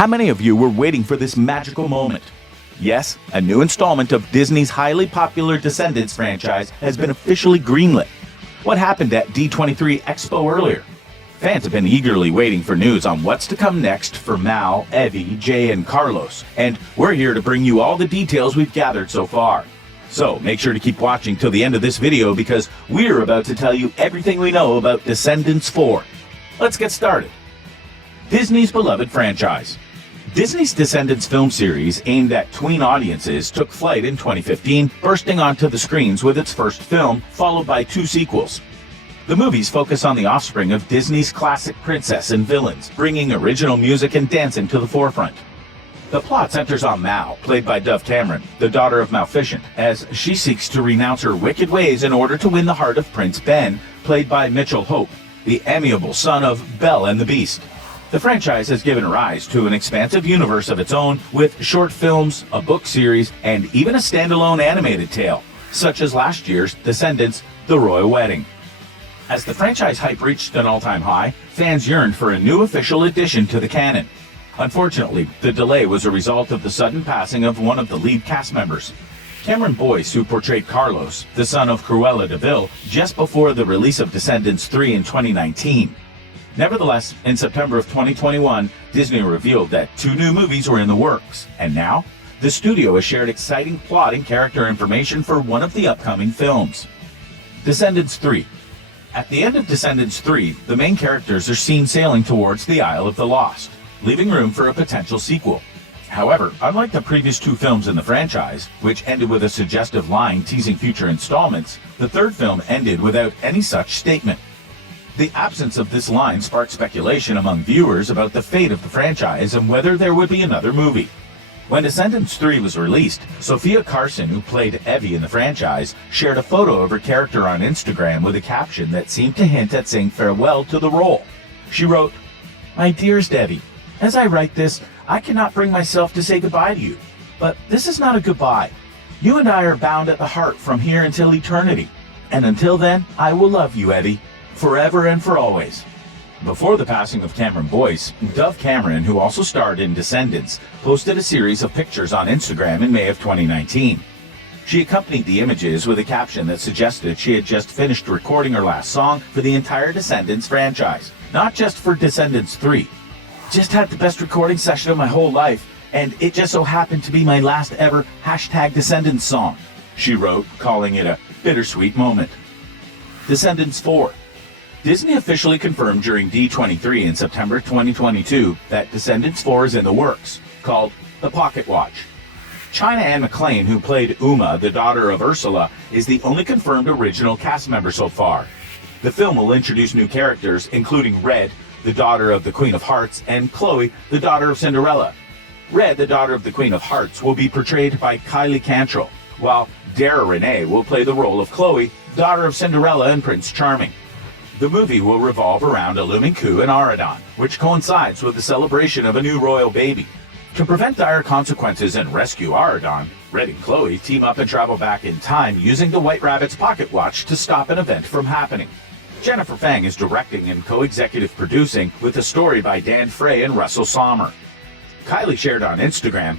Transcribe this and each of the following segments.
How many of you were waiting for this magical moment? Yes, a new installment of Disney's highly popular Descendants franchise has been officially greenlit. What happened at D23 Expo earlier? Fans have been eagerly waiting for news on what's to come next for Mal, Evie, Jay, and Carlos, and we're here to bring you all the details we've gathered so far. So make sure to keep watching till the end of this video because we're about to tell you everything we know about Descendants 4. Let's get started. Disney's beloved franchise. Disney's Descendants film series aimed at tween audiences took flight in 2015, bursting onto the screens with its first film, followed by 2 sequels. The movies focus on the offspring of Disney's classic princess and villains, bringing original music and dancing to the forefront. The plot centers on Mal, played by Dove Cameron, the daughter of Maleficent, as she seeks to renounce her wicked ways in order to win the heart of Prince Ben, played by Mitchell Hope, the amiable son of Belle and the Beast. The franchise has given rise to an expansive universe of its own, with short films, a book series, and even a standalone animated tale, such as last year's Descendants: The Royal Wedding. As the franchise hype reached an all-time high, fans yearned for a new official addition to the canon. Unfortunately, the delay was a result of the sudden passing of one of the lead cast members. Cameron Boyce, who portrayed Carlos, the son of Cruella de Vil, just before the release of Descendants 3 in 2019. Nevertheless, in September of 2021, Disney revealed that 2 new movies were in the works, and now, the studio has shared exciting plot and character information for one of the upcoming films. Descendants 3. At the end of Descendants 3, the main characters are seen sailing towards the Isle of the Lost, leaving room for a potential sequel. However, unlike the previous 2 films in the franchise, which ended with a suggestive line teasing future installments, the third film ended without any such statement. The absence of this line sparked speculation among viewers about the fate of the franchise and whether there would be another movie. When Descendants 3 was released, Sophia Carson, who played Evie in the franchise, shared a photo of her character on Instagram with a caption that seemed to hint at saying farewell to the role. She wrote, "My dearest Evie, as I write this, I cannot bring myself to say goodbye to you. But this is not a goodbye. You and I are bound at the heart from here until eternity. And until then, I will love you, Evie, forever and for always." Before the passing of Cameron Boyce, Dove Cameron, who also starred in Descendants, posted a series of pictures on Instagram in May of 2019. She accompanied the images with a caption that suggested she had just finished recording her last song for the entire Descendants franchise, not just for Descendants 3. "Just had the best recording session of my whole life, and it just so happened to be my last ever #Descendants song," she wrote, calling it a bittersweet moment. Descendants 4. Disney officially confirmed during D23 in September 2022 that Descendants 4 is in the works, called The Pocket Watch. China Anne McClain, who played Uma, the daughter of Ursula, is the only confirmed original cast member so far. The film will introduce new characters, including Red, the daughter of the Queen of Hearts, and Chloe, the daughter of Cinderella. Red, the daughter of the Queen of Hearts, will be portrayed by Kylie Cantrell, while Dara Renee will play the role of Chloe, daughter of Cinderella and Prince Charming. The movie will revolve around a looming coup in Aradan, which coincides with the celebration of a new royal baby. To prevent dire consequences and rescue Aradan, Red and Chloe team up and travel back in time using the White Rabbit's pocket watch to stop an event from happening. Jennifer Fang is directing and co-executive producing, with a story by Dan Frey and Russell Sommer. Kylie shared on Instagram,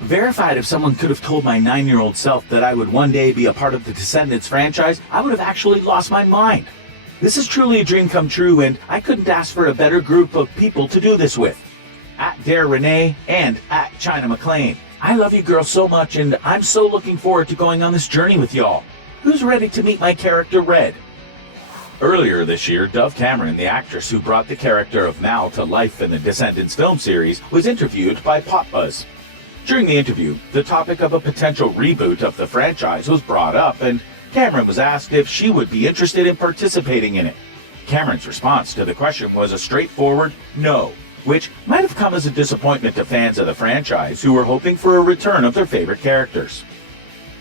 "Verified if someone could have told my 9-year-old self that I would one day be a part of the Descendants franchise, I would have actually lost my mind. This is truly a dream come true, and I couldn't ask for a better group of people to do this with. At Dare Renee and at China McClain. I love you girls so much, and I'm so looking forward to going on this journey with y'all. Who's ready to meet my character Red?" Earlier this year, Dove Cameron, the actress who brought the character of Mal to life in the Descendants film series, was interviewed by Pop Buzz. During the interview, the topic of a potential reboot of the franchise was brought up, and Cameron was asked if she would be interested in participating in it. Cameron's response to the question was a straightforward no, which might have come as a disappointment to fans of the franchise who were hoping for a return of their favorite characters.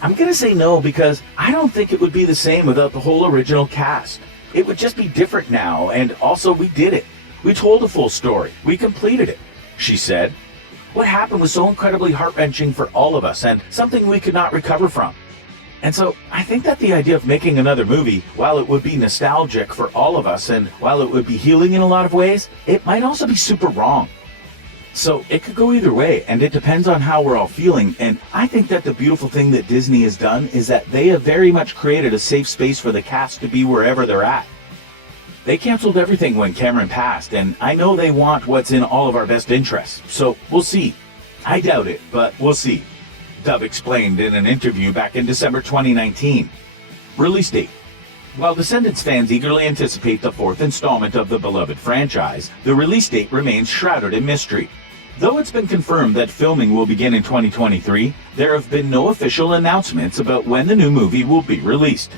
"I'm gonna say no because I don't think it would be the same without the whole original cast. It would just be different now, and also we did it. We told a full story. We completed it," she said. "What happened was so incredibly heart-wrenching for all of us and something we could not recover from. And so I think that the idea of making another movie, while it would be nostalgic for all of us and while it would be healing in a lot of ways, it might also be super wrong." So it could go either way, and it depends on how we're all feeling. And I think that the beautiful thing that Disney has done is that they have very much created a safe space for the cast to be wherever they're at. They canceled everything when Cameron passed, and I know they want what's in all of our best interests. So we'll see. I doubt it, but we'll see. Dove explained in an interview back in December 2019. Release date. While Descendants fans eagerly anticipate the fourth installment of the beloved franchise, the release date remains shrouded in mystery. Though it's been confirmed that filming will begin in 2023, there have been no official announcements about when the new movie will be released.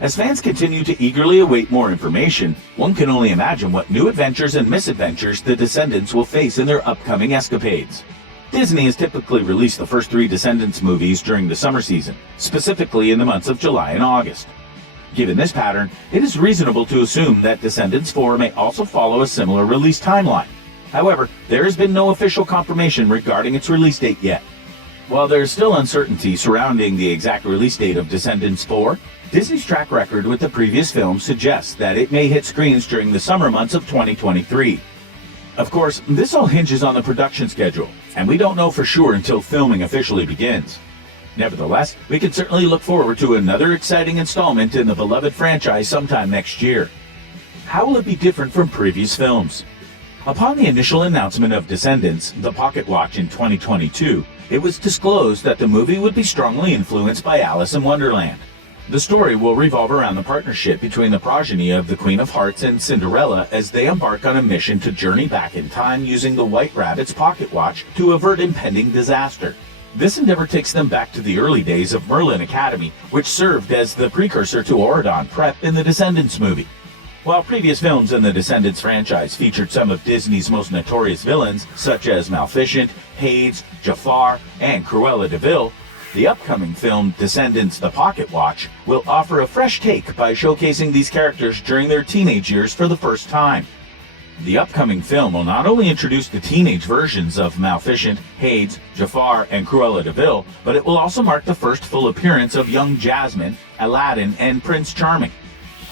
As fans continue to eagerly await more information, one can only imagine what new adventures and misadventures the Descendants will face in their upcoming escapades. Disney has typically released the first 3 Descendants movies during the summer season, specifically in the months of July and August. Given this pattern, it is reasonable to assume that Descendants 4 may also follow a similar release timeline. However, there has been no official confirmation regarding its release date yet. While there is still uncertainty surrounding the exact release date of Descendants 4, Disney's track record with the previous film suggests that it may hit screens during the summer months of 2023. Of course, this all hinges on the production schedule, and we don't know for sure until filming officially begins. Nevertheless, we can certainly look forward to another exciting installment in the beloved franchise sometime next year. How will it be different from previous films? Upon the initial announcement of Descendants, the Pocket Watch in 2022, it was disclosed that the movie would be strongly influenced by Alice in Wonderland. The story will revolve around the partnership between the progeny of the Queen of Hearts and Cinderella as they embark on a mission to journey back in time using the White Rabbit's pocket watch to avert impending disaster. This endeavor takes them back to the early days of Merlin Academy, which served as the precursor to Auradon Prep in the Descendants movie. While previous films in the Descendants franchise featured some of Disney's most notorious villains, such as Maleficent, Hades, Jafar, and Cruella de Vil, the upcoming film Descendants The Pocket Watch will offer a fresh take by showcasing these characters during their teenage years for the first time. The upcoming film will not only introduce the teenage versions of Maleficent, Hades, Jafar, and Cruella de Vil, but it will also mark the first full appearance of young Jasmine, Aladdin, and Prince Charming.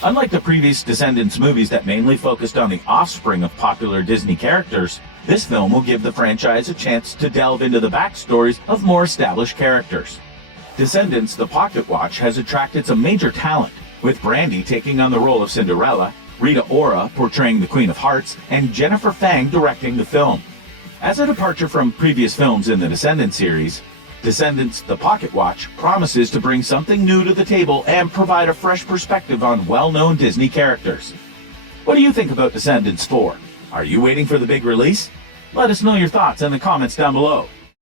Unlike the previous Descendants movies that mainly focused on the offspring of popular Disney characters, this film will give the franchise a chance to delve into the backstories of more established characters. Descendants The Pocket Watch has attracted some major talent, with Brandy taking on the role of Cinderella, Rita Ora portraying the Queen of Hearts, and Jennifer Fang directing the film. As a departure from previous films in the Descendants series, Descendants The Pocket Watch promises to bring something new to the table and provide a fresh perspective on well-known Disney characters. What do you think about Descendants 4? Are you waiting for the big release? Let us know your thoughts in the comments down below.